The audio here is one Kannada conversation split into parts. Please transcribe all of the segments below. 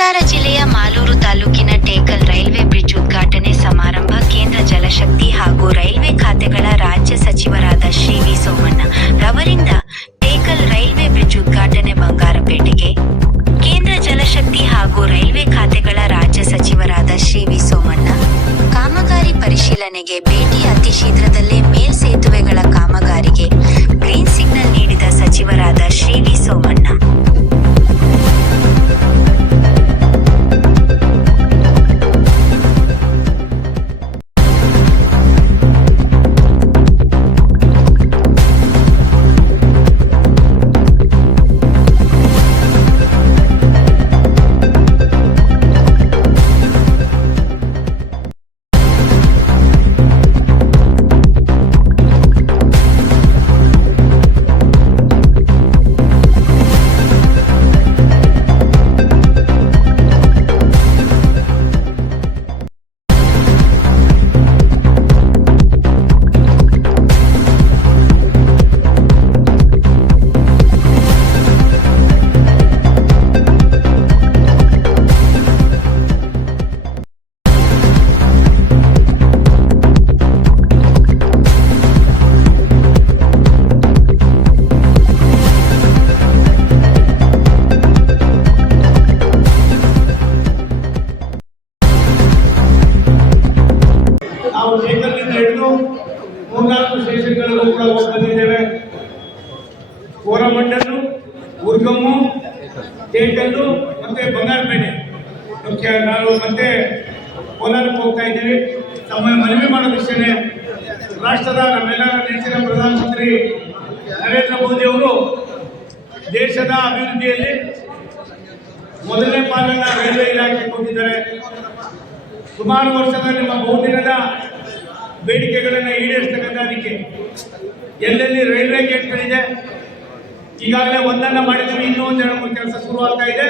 ಕೋಲಾರ ಜಿಲ್ಲೆಯ ಮಾಲೂರು ತಾಲೂಕಿನ ಟೇಕಲ್ ರೈಲ್ವೆ ಬ್ರಿಡ್ಜ್ ಉದ್ಘಾಟನೆ ಸಮಾರಂಭ ಕೇಂದ್ರ ಜಲಶಕ್ತಿ ಹಾಗೂ ರೈಲ್ವೆ ಖಾತೆಗಳ ರಾಜ್ಯ ಸಚಿವರಾದ ಶ್ರೀ ವಿ ಸೋಮಣ್ಣ ರವರಿಂದ ಟೇಕಲ್ ರೈಲ್ವೆ ಬ್ರಿಡ್ಜ್ ಉದ್ಘಾಟನೆ ಬಂಗಾರಪೇಟೆಗೆ. ಕೇಂದ್ರ ಜಲಶಕ್ತಿ ಹಾಗೂ ರೈಲ್ವೆ ಖಾತೆಗಳ ರಾಜ್ಯ ಸಚಿವರಾದ ಶ್ರೀ ವಿ ಸೋಮಣ್ಣ ಕಾಮಗಾರಿ ಪರಿಶೀಲನೆಗೆ ಭೇಟಿ ಅತಿ ಶೀಘ್ರದಲ್ಲೇ ಮೇಲ್ಸೇತುವೆಗಳ ಉರ್ಗಮ್ಮು ಟೇಕಲ್ಲು ಮತ್ತೆ ಬಂಗಾರಪೇಟೆ. ನಾನು ಮತ್ತೆ ಕೋಲಾರಕ್ಕೆ ಹೋಗ್ತಾ ಇದ್ದೀವಿ. ತಮ್ಮ ಮನವಿ ಮಾಡೋ ವಿಷಯನೇ ರಾಷ್ಟ್ರದ ನಮ್ಮೆಲ್ಲರ ನೆಚ್ಚಿನ ಪ್ರಧಾನಮಂತ್ರಿ ನರೇಂದ್ರ ಮೋದಿ ಅವರು ದೇಶದ ಅಭಿವೃದ್ಧಿಯಲ್ಲಿ ಮೊದಲನೇ ಪಾಲನ್ನ ರೈಲ್ವೆ ಇಲಾಖೆ ಕೊಟ್ಟಿದ್ದಾರೆ. ಸುಮಾರು ವರ್ಷದ ನಿಮ್ಮ ಬಹುದಿನದ ಬೇಡಿಕೆಗಳನ್ನು ಈಡೇರಿಸ್ತಕ್ಕಂಥದಕ್ಕೆ ಎಲ್ಲೆಲ್ಲಿ ರೈಲ್ವೆ ಗೇಟ್ಗಳಿದೆ ಈಗಾಗಲೇ ಒಂದನ್ನ ಮಾಡಿದ್ವಿ ಇನ್ನೂ ಅಂತ ಮೂರು ಕೆಲಸ ಶುರು ಆಗ್ತಾ ಇದೆ.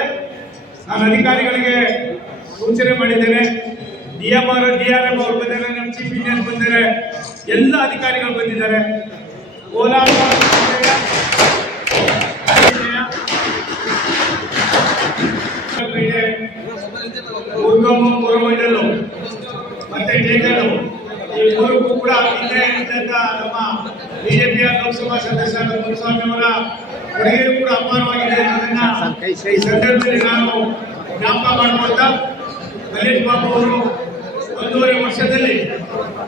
ನಾನು ಅಧಿಕಾರಿಗಳಿಗೆ ಸೂಚನೆ ಮಾಡಿದ್ದೇನೆ, D M R D R M ಅವರು ಬಂದಿದ್ದಾರೆ ನಮ್ಮ ಚೀಫ್ ಇಂಜಿನಿಯರ್ ಬಂದಿದ್ದಾರೆ ಎಲ್ಲ ಅಧಿಕಾರಿಗಳು ಬಂದಿದ್ದಾರೆ. ಮತ್ತೆ ಟೇಕಲು ಈ ಮೂರಕ್ಕೂ ಕೂಡ ಹಿಂದೆ ಇದ್ದಂತ ನಮ್ಮ ಬಿಜೆಪಿಯ ಲೋಕಸಭಾ ಸದಸ್ಯ ಗುರುಸ್ವಾಮಿ ಅವರ ಕೊಡುಗೆಯೂ ಕೂಡ ಅಪಾರವಾಗಿದೆ. ಅನ್ನೋದನ್ನ ಈ ಸಂದರ್ಭದಲ್ಲಿ ನಾನು ಜ್ಞಾಪಕ ಮಾಡಿಕೊಳ್ತಾ ಮಹೇಶ್ ಬಾಬು ಅವರು ಒಂದೂವರೆ ವರ್ಷದಲ್ಲಿ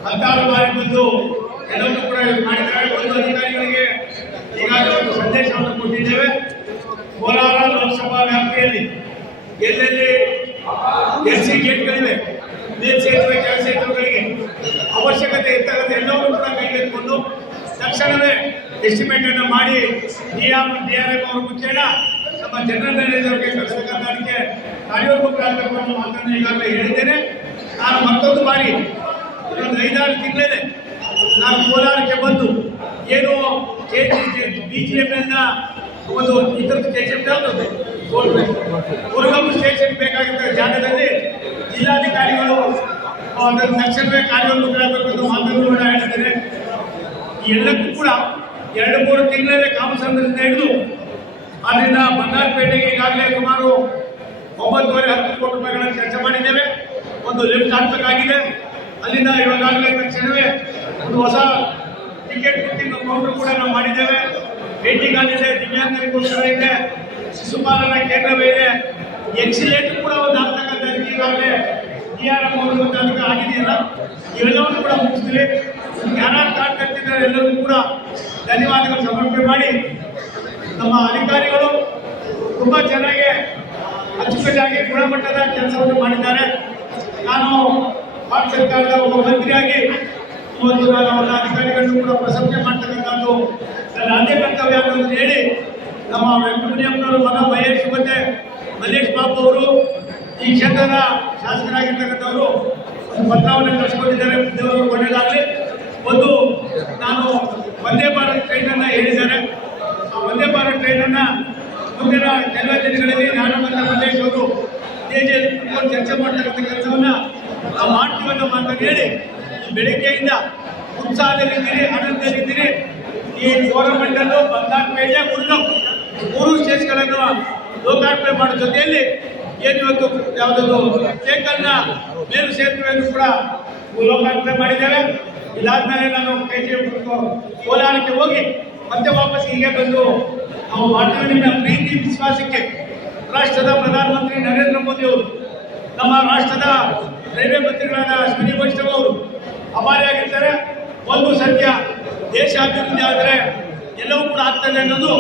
ಹತ್ತಾರು ಬಾರಿ ಬಂದು ಎಲ್ಲವನ್ನೂ ಕೂಡ ಮಾಡಿದ್ದಾರೆ. ಒಂದು ಅಧಿಕಾರಿಗಳಿಗೆ ಈಗಾಗಲೇ ಒಂದು ಸಂದೇಶವನ್ನು ಕೊಟ್ಟಿದ್ದೇವೆ. ಕೋಲಾರ ಲೋಕಸಭಾ ವ್ಯಾಪ್ತಿಯಲ್ಲಿ ಎಲ್ಲೆಲ್ಲಿ ಎಸ್ ಸಿ ಗೇಟ್ಗಳಿವೆ ಮೇಲ್ಸೇತುವೆ ಕೆಳಸೇತುವೆಗಳಿಗೆ ಅವಶ್ಯಕತೆ ಇರ್ತಕ್ಕಂಥ ಎಲ್ಲವನ್ನೂ ಕೂಡ ಕೈಗೆತ್ತಿಕೊಂಡು ತಕ್ಷಣವೇ ಎಸ್ಟಿಮೇಟ್ ಅನ್ನು ಮಾಡಿ D R D R F ಅವ್ರ ಮುಖೇನ ನಮ್ಮ ಜನರಲ್ ಮ್ಯಾನೇಜರ್ಗೆ ಕಳಿಸ್ತಕ್ಕಂಥ ಅದಕ್ಕೆ ಕಾರ್ಯೋನ್ಮುಖ ಆಗಬೇಕು ಮಾತನ್ನು ಈಗಾಗಲೇ ಹೇಳಿದ್ದೇನೆ. ನಾನು ಮತ್ತೊಂದು ಬಾರಿ ಒಂದು ಐದಾರು ತಿಂಗಳೇ ನಾನು ಕೋಲಾರಕ್ಕೆ ಬಂದು ಏನು K G B G M ಎಲ್ನ ಒಂದು ಇದ್ರದ್ದು K G M Oorgaum station ಬೇಕಾಗಿದ್ದ ಜಾಗದಲ್ಲಿ ಜಿಲ್ಲಾಧಿಕಾರಿಗಳು ಅದನ್ನು ತಕ್ಷಣವೇ ಕಾರ್ಯೋನ್ಮುಖರಾಗಬೇಕು ಅಂತ ಮಾತನ್ನು ಕೂಡ ಎಲ್ಲಕ್ಕೂ ಕೂಡ ಎರಡು, ಮೂರು ತಿಂಗಳಲ್ಲೇ ಕಾಮಸಂದ್ರದಿಂದ ಹಿಡಿದು ಅಲ್ಲಿಂದ ಬಂಗಾರಪೇಟೆಗೆ ಈಗಾಗಲೇ ಸುಮಾರು ಒಂಬತ್ತುವರೆ, ಹತ್ತು ಕೋಟಿ ರೂಪಾಯಿಗಳನ್ನು ಖರ್ಚು ಮಾಡಿದ್ದೇವೆ. ಒಂದು ಲಿಫ್ಟ್ ಹಾಕಬೇಕಾಗಿದೆ. ಅಲ್ಲಿಂದ ಇವಾಗಲೇ ತಕ್ಷಣವೇ ಒಂದು ಹೊಸ ಟಿಕೆಟ್ ಬುಕ್ಕಿಂಗ್ ಕೌಂಟರ್ ಕೂಡ ನಾವು ಮಾಡಿದ್ದೇವೆ. ಭೇಟಿ ಇದೆ ದಿವ್ಯಾಂಗರಿಗೋಸ್ಕರ ಇದೆ ಶಿಶುಪಾಲನಾ ಕೇಂದ್ರವೇ ಇದೆ. ಎಕ್ಸಿಲೇಟರ್ ಕೂಡ ಒಂದು ಆಗ್ತಕ್ಕಂಥ ಈಗಾಗಲೇ ಡಿ ಆರ್ ಎಂ ಅವರು ಆಗಿದೆ. ಆಗಿದೆಯಲ್ಲ ಇವೆಲ್ಲವನ್ನು ಕೂಡ ಮುಗಿಸ್ತೀವಿ. ಯಾರ್ಯಾರು ಕಟ್ಟಿದ್ದಾರೆ ಎಲ್ಲರಿಗೂ ಕೂಡ ಧನ್ಯವಾದಗಳು ಸಮರ್ಪಣೆ ಮಾಡಿ. ನಮ್ಮ ಅಧಿಕಾರಿಗಳು ತುಂಬ ಚೆನ್ನಾಗಿ, ಅಚ್ಚುಕಟ್ಟಾಗಿ ಗುಣಮಟ್ಟದ ಕೆಲಸವನ್ನು ಮಾಡಿದ್ದಾರೆ. ನಾನು ಭಾರತ ಸರ್ಕಾರದ ಒಬ್ಬ ಮಂತ್ರಿಯಾಗಿ ಇವತ್ತು ನಾನು ಅಧಿಕಾರಿಗಳನ್ನು ಕೂಡ ಪ್ರಶಂಸೆ ಮಾಡ್ತಕ್ಕಂಥದ್ದು ನನ್ನ ಅದೇ ಕರ್ತವ್ಯ ಹೇಳಿ ನಮ್ಮ ವೆಂಕಟಮಣಿಯಪ್ಪನವರು ಮಗ ಮಹೇಶ್ ಮತ್ತೆ ಮಲ್ಲೇಶ್ ಬಾಬು ಅವರು ಈ ಕ್ಷೇತ್ರದ ಶಾಸಕರಾಗಿರ್ತಕ್ಕಂಥವರು ಒಂದು ಪತ್ರವನ್ನು ಕಳಿಸ್ಕೊಂಡಿದ್ದಾರೆ. ಒಳ್ಳೆಯದಾಗಲಿ ಒಂದು ನಾನು ವಂದೇ ಭಾರತ್ ಟ್ರೈನನ್ನು ಹೇಳಿದ್ದಾರೆ. ಆ ವಂದೇ ಭಾರತ್ ಟ್ರೈನನ್ನು ಮುಂದಿನ ಎಲ್ಲ ದಿನಗಳಲ್ಲಿ ನಾನು ಮತ್ತು ಮಲ್ಲೇಶ್ ಅವರು ಕೆಲಸ ಕುತ್ಕೊಂಡು ಚರ್ಚೆ ಮಾಡ್ತಕ್ಕಂಥ ಕೆಲಸವನ್ನು ನಾವು ಮಾಡ್ತೀವಿ ಅನ್ನೋ ಮಾತನ್ನು ಹೇಳಿ ಬೆಳಿಗ್ಗೆಯಿಂದ ಉತ್ಸಾಹದಲ್ಲಿದ್ದೀರಿ, ಆನಂದದಲ್ಲಿದ್ದೀರಿ. ಈ ಕೋರಮಂಡಲು ಬಂಗಾರಪೇಟೆ ಉರ್ಗಂ ಮೂರು ಸ್ಟೇಜ್ಗಳನ್ನು ಲೋಕಾರ್ಪಣೆ ಮಾಡೋ ಜೊತೆಯಲ್ಲಿ ಏನಿವತ್ತು ಯಾವುದೊಂದು ಸೇಕಲ್ನ ಮೇಲು ಸೇತುವೆಯನ್ನು ಕೂಡ ಲೋಕಾರ್ಪಣೆ ಮಾಡಿದ್ದೇವೆ. ಇದಾದ್ಮೇಲೆ ನಾನು ಕೈ ಕೋಲಾರಕ್ಕೆ ಹೋಗಿ ಮತ್ತೆ ವಾಪಸ್ ಹೀಗೆ ಬಂದು ನಾವು ಮಾತನಾಡಿದ ಪ್ರೀತಿ ವಿಶ್ವಾಸಕ್ಕೆ ರಾಷ್ಟ್ರದ ಪ್ರಧಾನಮಂತ್ರಿ ನರೇಂದ್ರ ಮೋದಿ ಅವರು, ನಮ್ಮ ರಾಷ್ಟ್ರದ ರೈಲ್ವೆ ಮಂತ್ರಿಗಳಾದ ಅಶ್ವಿನಿ ವೈಷ್ಣವ್ ಅವರು ಅಪಾರಿಯಾಗಿರ್ತಾರೆ ಒಂದು ಸತ್ಯ, ದೇಶ ಅಭಿವೃದ್ಧಿ ಆದರೆ ಎಲ್ಲವೂ ಕೂಡ ಆಗ್ತದೆ ಅನ್ನೋದು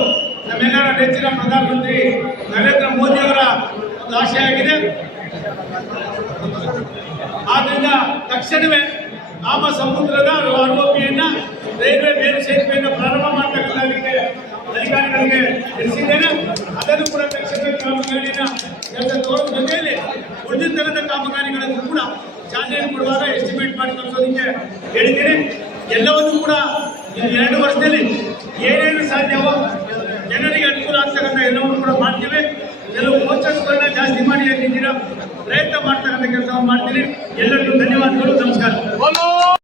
ನಮ್ಮೆಲ್ಲರ ನೆಚ್ಚಿನ ಪ್ರಧಾನಮಂತ್ರಿ ನರೇಂದ್ರ ಮೋದಿಯವರ ಒಂದು ಆಶಯ ಆಗಿದೆ ಆದ್ರಿಂದ ತಕ್ಷಣವೇ ಕಾಮ ಸಮುದ್ರದ ಆರೋಪಿಯನ್ನ ರೈಲ್ವೆ ಬೇರೆ ಸೇತುವೆಯನ್ನು ಪ್ರಾರಂಭ ಮಾಡ್ತಕ್ಕಂಥದ್ದಕ್ಕೆ ಅಧಿಕಾರಿಗಳಿಗೆ ತಿಳಿಸಿದ್ದೇನೆ. ಅದನ್ನು ಕೂಡ ತಕ್ಷಣವೇ ಕಾಮಗಾರಿನ ಕೆಲಸ ತೋರಿದ ಜೊತೆಯಲ್ಲಿ ಥರದ ಕಾಮಗಾರಿಗಳನ್ನು ಕೂಡ ಚಾಲನೆ ಕೊಡುವಾಗ ಎಸ್ಟಿಮೇಟ್ ಮಾಡಿ ತೋರಿಸೋದಕ್ಕೆ ಹೇಳಿದ್ದೀನಿ. ಎಲ್ಲವನ್ನೂ ಕೂಡ ಎರಡು ವರ್ಷದಲ್ಲಿ ಏನೇನು ಸಾಧ್ಯವೋ ಜನರಿಗೆ ಅನುಕೂಲ ಆಗ್ತಕ್ಕಂಥ ಎಲ್ಲವನ್ನು ಕೂಡ ಮಾಡ್ತೀವಿ. ಕೆಲವು ಕೋಚಸ್ಗಳನ್ನ ಜಾಸ್ತಿ ಮಾಡಿ ಅಲ್ಲಿ ಪ್ರಯತ್ನ ಮಾಡ್ತಕ್ಕಂಥ ಕೆಲಸವನ್ನು ಮಾಡ್ತೀನಿ. ಎಲ್ಲರಿಗೂ ಧನ್ಯವಾದಗಳು ನಮಸ್ಕಾರ